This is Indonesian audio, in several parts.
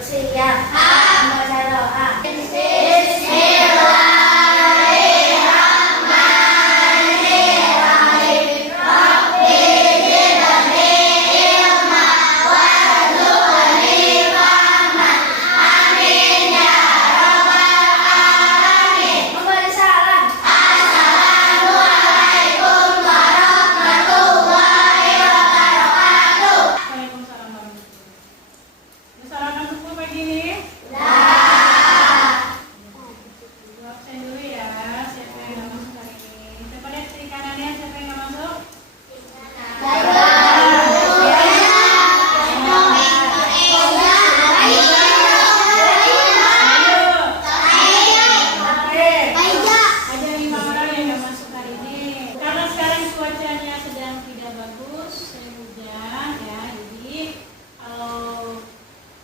Siap. Membaca doa. Memberi salam. Waalaikumsalam warahmatullahi. Sarapan semua pagi ini? Absen dulu ya. Siapa yang nggak masuk hari ini? Coba lihat kiri kanannya, siapa yang nggak masuk? Ada 5 orang yang nggak masuk hari ini. Karena sekarang cuacanya sedang tidak bagus, hujan ya. Jadi kalau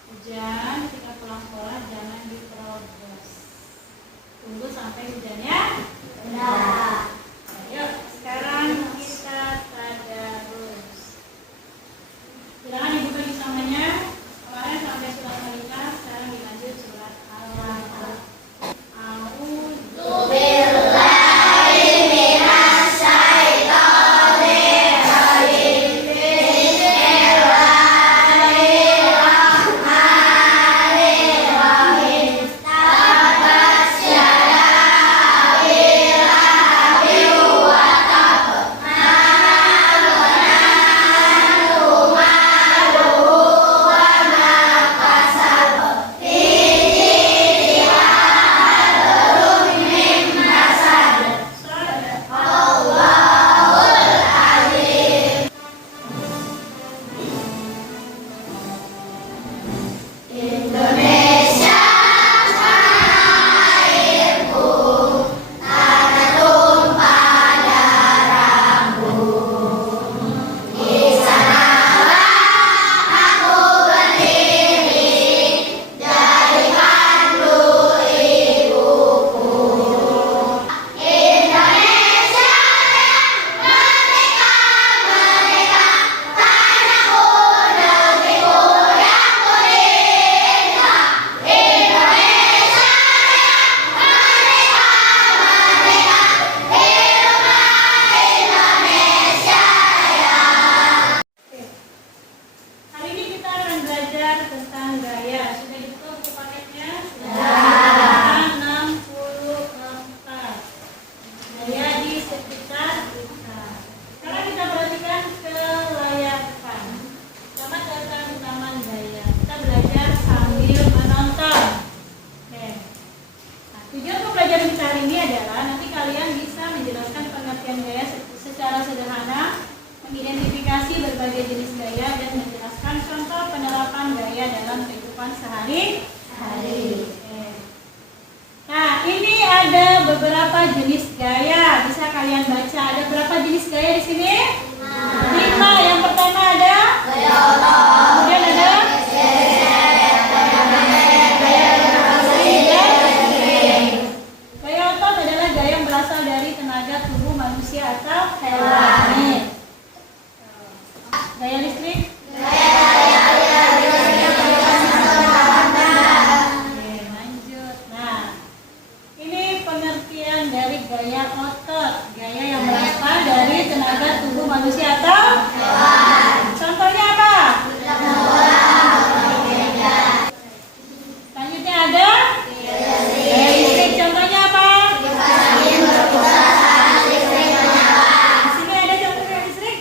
hujan ketika pulang sekolah jangan diterobos. Tunggu sampai hujannya reda. Ayo sekarang kita tadarus. Silakan dibuka bersamanya. Kemarin sampai surat Al-Ikhlas, sekarang dilanjut surat Al-Alaq. Hari ini kita akan belajar tentang gaya. Sudah dibuka buku paketnya? Sudah. 64. Gaya di sekitar kita. Sekarang kita perhatikan ke layar depan. Selamat datang di Taman Gaya. Kita belajar sambil menonton. Oke. Nah, tujuan pembelajaran kita hari ini adalah nanti kalian bisa menjelaskan pengertian gaya secara sederhana, mengidentifikasi berbagai jenis gaya dan menjelaskan contoh penerapan gaya dalam kehidupan sehari-hari. Nah, ini ada beberapa jenis gaya. Bisa kalian baca. Ada berapa jenis gaya di sini? 5. Yang pertama ada gaya otot. Kemudian ada gaya otot adalah gaya yang berasal dari tenaga tubuh manusia atau hewan. Gaya listrik? Oke, lanjut. Nah, ini pengertian dari gaya otot. Gaya yang berasal dari tenaga tubuh manusia atau hewan. Contohnya apa? Selanjutnya ada gaya listrik. Contohnya apa? Di sini ada contoh gaya listrik?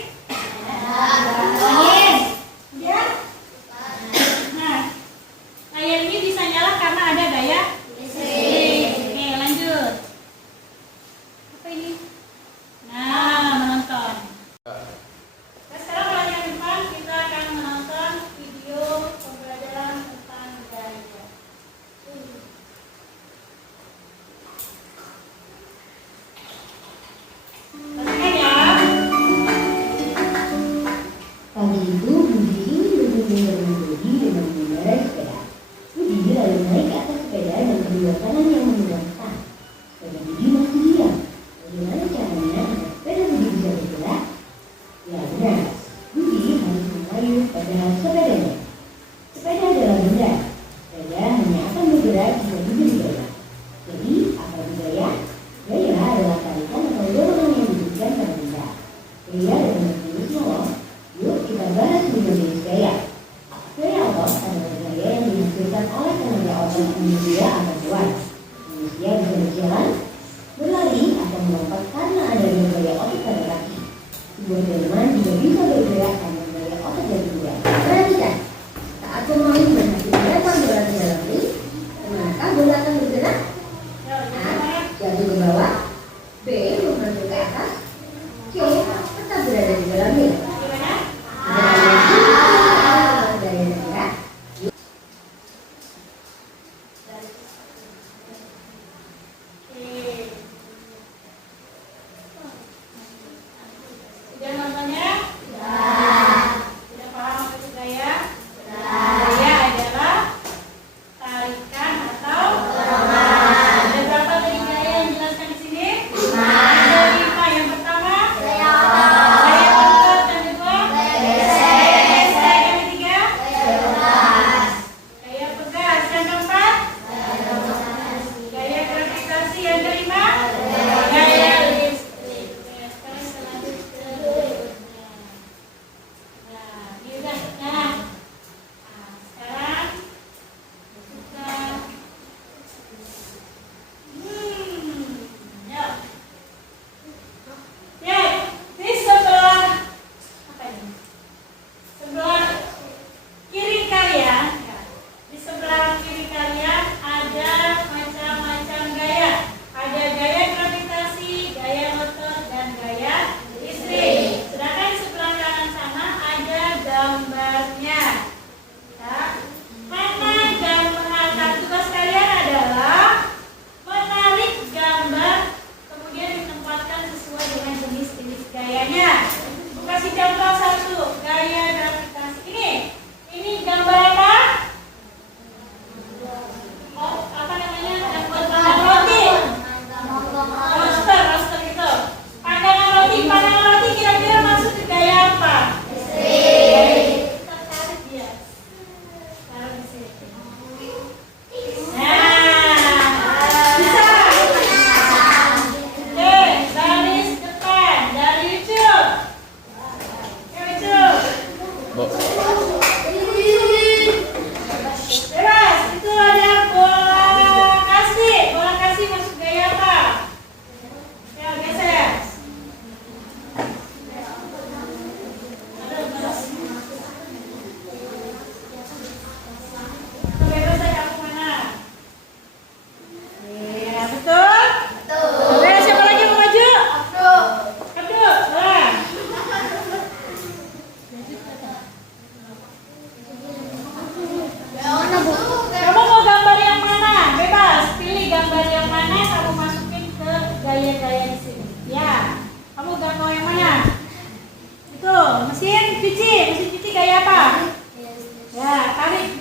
Angin. Kemudian? Nah, layar ini bisa nyala karena ada gaya listrik. Oke, lanjut. Apa ini? Nah, menonton. Nah, sekarang layar depan kita akan menonton video pembelajaran tentang gaya. Perhatikan ya. Pagi itu Budi ingin Budi dengan mengendarai sepeda. Budi lalu naik ke atas sepeda dan kedua tangannya memegang stang. Sepeda Budi masih diam. Bagaimana caranya agar sepeda Budi bisa bergerak? Ya benar, Budi harus mengayuh pada sepedanya. Sepeda adalah benda otot adalah gaya yang dihasilkan oleh tenaga otot manusia atau hewan. Manusia bisa berjalan, berlari, atau melompat karena adanya gaya otot pada kaki. Sebuah delman juga bisa bergerak karena gaya otot dari luar. Perhatikan, saat pemain berhasil melempar bola ke dalam ring, kemanakah bola akan bergerak? A. Jatuh ke bawah, B. Membantu ke atas, C. Tetap berada di dalam ring. Sudah nontonnya? Sudah paham apa itu gaya? Gaya adalah tarikan atau dorongan. Ada berapa tadi gaya yang dijelaskan di sini? Ada 5. Yang pertama gaya otot, yang kedua gaya gesek, yang ketiga gaya pegas, yang keempat gaya gravitasi, yang kelima gaya listrik. Sekarang kita lanjut ke nah, ini udah. Nah, sekarang kita yuk. Ya, di sebelah apa ini? Sebelah kiri kalian, di sebelah kiri kalian ada macam-macam gaya. Ada gaya gravitasi, gaya otot, dan gaya listrik. Sedangkan di sebelah kanan sana ada gambarnya. Ya. Mana gambar? Nah, tugas kalian adalah menarik gambar, kemudian ditempatkan sesuai dengan jenis-jenis gayanya. Kasih contoh satu, gaya gravitasi. Ini gambar apa? Oh, apa namanya? Yang buat makan roti. Roster itu. Pandangan roti kira-kira masuk ke gaya apa? Kita tarik dia. Taruh di sini. Nah, bisa. Oke, baris depan dari YouTube. Bebas, itu ada bola kasih masuk gaya apa? Ya, geser. Bebas saya kamu mana? Ya, betul? Oke, siapa lagi mau maju? Abdul, nah. Kamu mau gambar yang mana? Bebas, pilih gambar yang mana, kamu masukin ke gaya-gaya di sini. Ya, kamu gambar yang mana? Itu, mesin cuci gaya apa? Ya, tarik